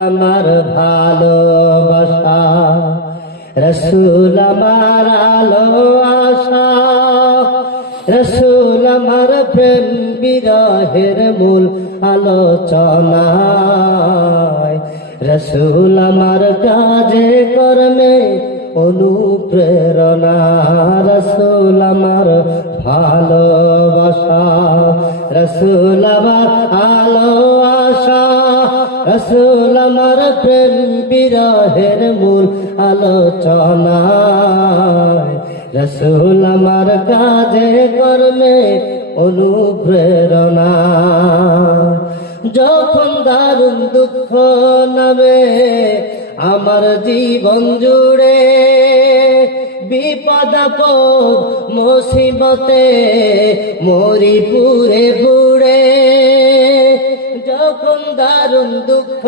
আমার ভালোবাসা রসুল আমার আলো আশা, রসুল আমার প্রেম বিরহের মূল আলোচনায়, রসুল আমার কাজে কর্মে অনুপ্রেরণা, রসুল আমার ভালোবাসা, রসুল আমার আলো আশা, রসুল আমার প্রেম বিরহের মূল আলোচনায়, রসুল আমার কাজে কর্মে অনুপ্রেরণা। যখন দারুণ দুঃখ নামে আমার জীবন জুড়ে, বিপদ আপদ মুসিবতে মরি পুরে পুরে, যখন দারুণ দুঃখ